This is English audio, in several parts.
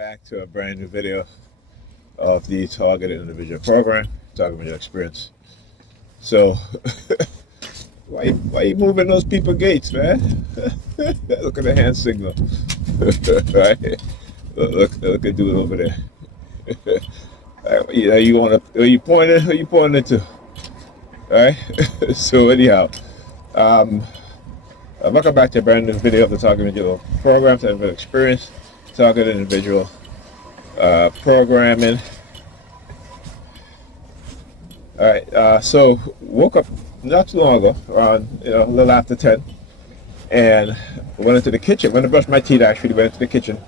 back to a brand new video of the targeted individual program, talking about your experience. So, why you moving those people gates, man? Look at the hand signal. Right? Look at dude over there. You want to? Are you pointing? Who are you pointing to? All right. So anyhow, welcome back to a brand new video of the targeted individual program, targeted experience, targeted individual programming. All right. So woke up not too long ago, around a little after 10, and went into the kitchen. Went to brush my teeth. Actually, went into the kitchen.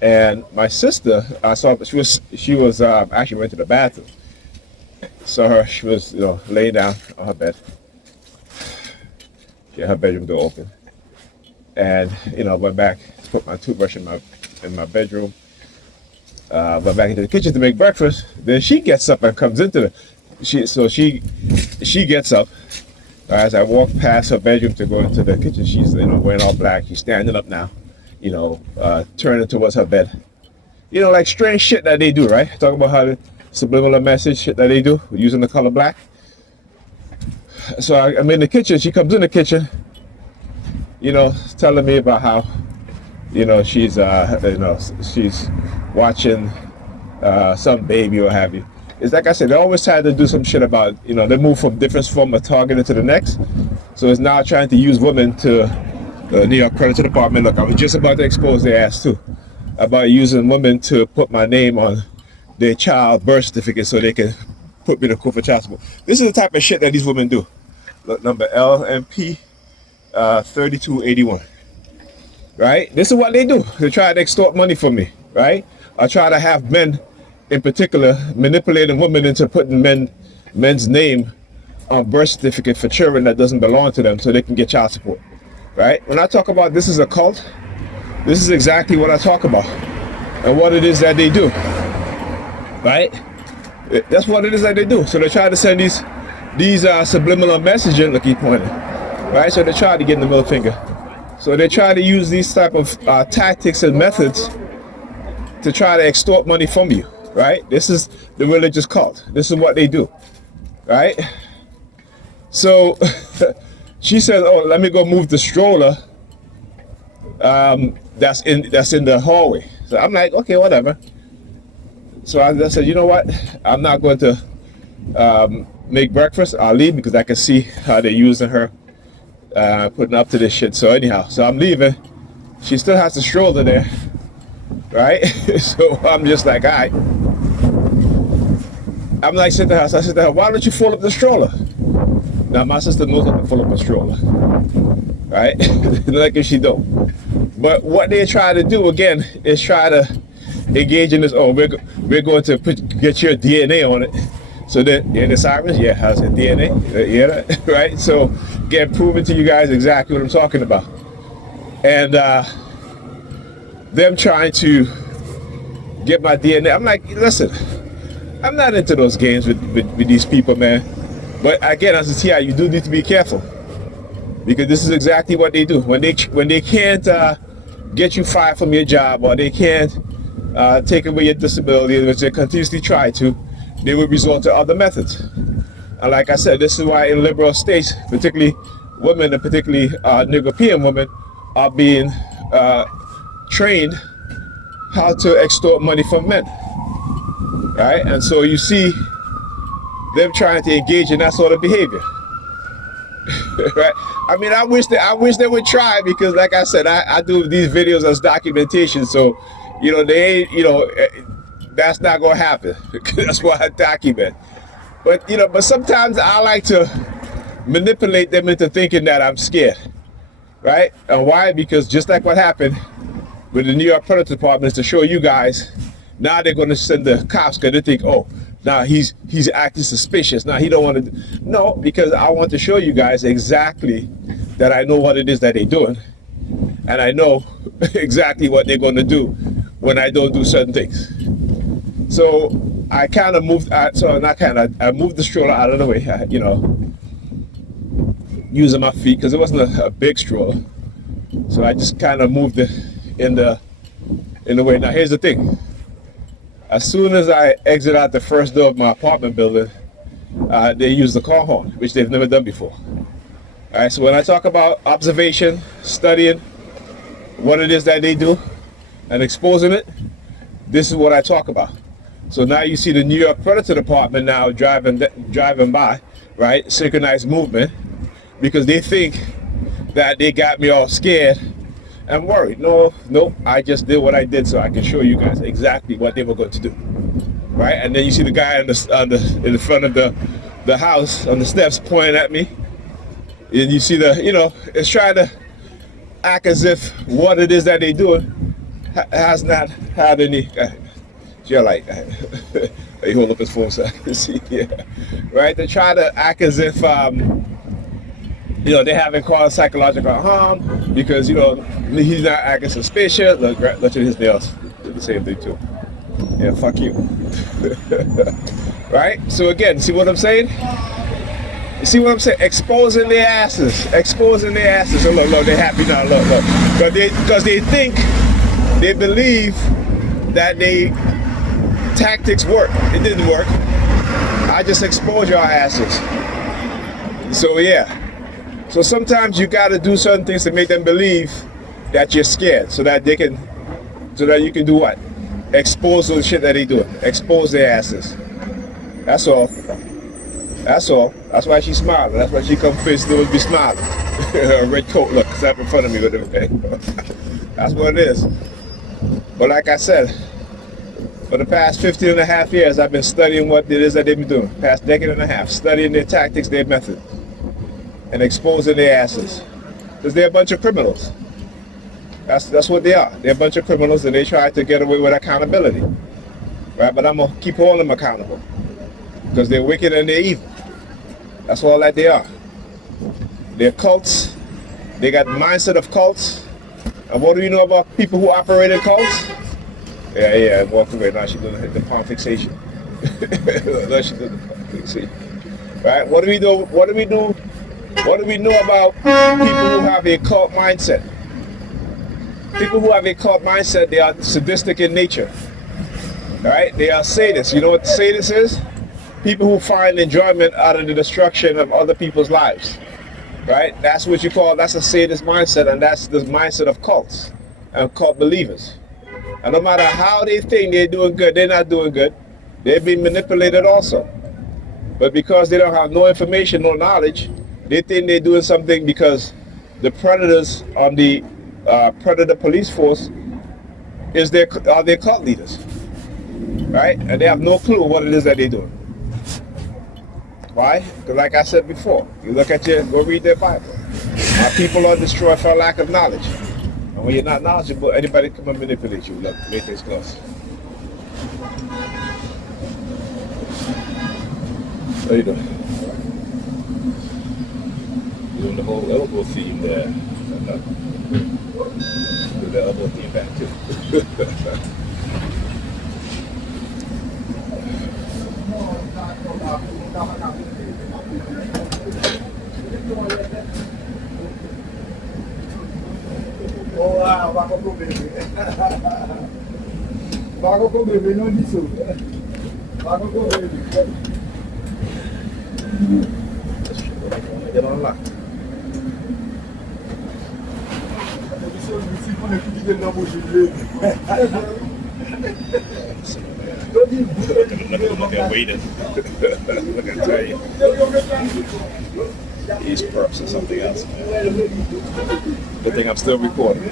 And my sister, I saw that she was actually went to the bathroom. Saw her, she was laying down on her bed. She had her bedroom door open, and went back to put my toothbrush in my bedroom. Went back into the kitchen to make breakfast. Then she gets up and comes into the she gets up. As I walk past her bedroom to go into the kitchen, she's wearing all black. She's standing up now. Turning towards her bed. Like strange shit that they do, right? Talking about how the subliminal message shit that they do using the color black. So I'm in the kitchen. She comes in the kitchen, telling me about how, she's she's watching some baby or have you. It's like I said, they always try to do some shit about, they move from different form of targeting to the next. So it's now trying to use women to the New York Predators Department. Look, I was just about to expose their ass too, about using women to put my name on their child birth certificate so they can put me in the court for child support. This is the type of shit that these women do. Look, number LMP 3281. Right? This is what they do. They try to extort money from me, right? I try to have men, in particular, manipulating women into putting men's name on birth certificate for children that doesn't belong to them so they can get child support. Right? When I talk about this is a cult, this is exactly what I talk about and what it is that they do. Right? That's what it is that they do. So they try to send these subliminal messaging. Look, keep pointing. Right? So they try to get in the middle finger. So they try to use these type of tactics and methods to try to extort money from you. Right? This is the religious cult. This is what they do. Right? So she says, "Oh, let me go move the stroller that's in the hallway." So I'm like, okay, whatever. So I said, you know what? I'm not going to make breakfast. I'll leave because I can see how they're using her, putting up to this shit. So anyhow, so I'm leaving. She still has the stroller there, right? So I'm just like, all right. I'm like, sitting to her. So I said to her, why don't you fold up the stroller? Now my sister knows how to fold up a stroller, right? Like if she don't. But what they try to do again is try to engage in this. Oh, we're going to get your DNA on it. So then in the sirens, yeah, how's it DNA? Yeah, right. So again, proving to you guys exactly what I'm talking about, and them trying to get my DNA. I'm like, listen, I'm not into those games with these people, man. But again, as a TI, you do need to be careful because this is exactly what they do. When they can't get you fired from your job, or they can't take away your disability, which they continuously try to, they will resort to other methods. And like I said, this is why in liberal states, particularly women, and particularly European women, are being trained how to extort money from men. Right? And so you see them trying to engage in that sort of behavior. Right? I mean, I wish they would try, because like I said, I do these videos as documentation, so that's not gonna happen. That's why I document. But sometimes I like to manipulate them into thinking that I'm scared. Right? And why? Because just like what happened with the New York Predators Department, is to show you guys, now they're gonna send the cops because they think, oh, now he's acting suspicious. Now he don't want to. No, because I want to show you guys exactly that I know what it is that they're doing, and I know exactly what they're going to do when I don't do certain things. So I kind of moved. I moved the stroller out of the way. Using my feet because it wasn't a big stroller. So I just kind of moved it in the in a way. Now here's the thing. As soon as I exit out the first door of my apartment building, they use the car horn, which they've never done before. All right, so when I talk about observation, studying what it is that they do, and exposing it, this is what I talk about. So now you see the New York Predator Department now driving by, right? Synchronized movement, because they think that they got me all scared and worried. No, I just did what I did so I can show you guys exactly what they were going to do, right? And then you see the guy in the front of the house on the steps pointing at me, and you see it's trying to act as if what it is that they doing has not had any. You're like, he hold up his phone so I can see, yeah, right? They try to act as if they haven't caused psychological harm because he's not acting suspicious. Look at his nails, do the same thing too. Yeah, fuck you. Right? So again, see what I'm saying? You see what I'm saying? Exposing their asses. So look, they're happy now. Look. Because they think, they believe that tactics work. It didn't work. I just exposed your asses. So yeah. So sometimes you got to do certain things to make them believe that you're scared, so that you can do what? Expose the shit that they do. Expose their asses. That's all. That's why she's smiling. That's why she come face to be smiling. Her red coat, look, it's up in front of me with it. That's what it is. But like I said, for the past 15 and a half years, I've been studying what it is that they've been doing. Past decade and a half, studying their tactics, their method, and exposing their asses. Because they're a bunch of criminals. That's what they are. They're a bunch of criminals, and they try to get away with accountability. Right? But I'm going to keep holding them accountable. Because they're wicked and they're evil. That's all that they are. They're cults. They got the mindset of cults. And what do you know about people who operate in cults? Yeah, walk away. Now she's going to hit the palm fixation. Now she's doing the palm fixation. Right? What do we do? What do we know about people who have a cult mindset? People who have a cult mindset, they are sadistic in nature. Right? They are sadists. You know what sadist is? People who find enjoyment out of the destruction of other people's lives. Right? That's what you call, that's a sadist mindset, and that's the mindset of cults and cult believers. And no matter how they think they're doing good, they're not doing good. They're being manipulated also. But because they don't have no information, no knowledge, they think they're doing something because the predators on the predator police force are their cult leaders. Right? And they have no clue what it is that they're doing. Why? Because like I said before, you go read their Bible. Our people are destroyed for lack of knowledge. And when you're not knowledgeable, anybody can manipulate you. Look, make this close. How you doing? You're doing the whole elbow theme there. Do the elbow theme back too. Vaga com o bebê, não disse. Vaga com o bebê. Jalan lah. Se for aqui que ele dá uma gilete. Look at waiting. Look at tell you. He's perps or something else. Good thing I'm still recording.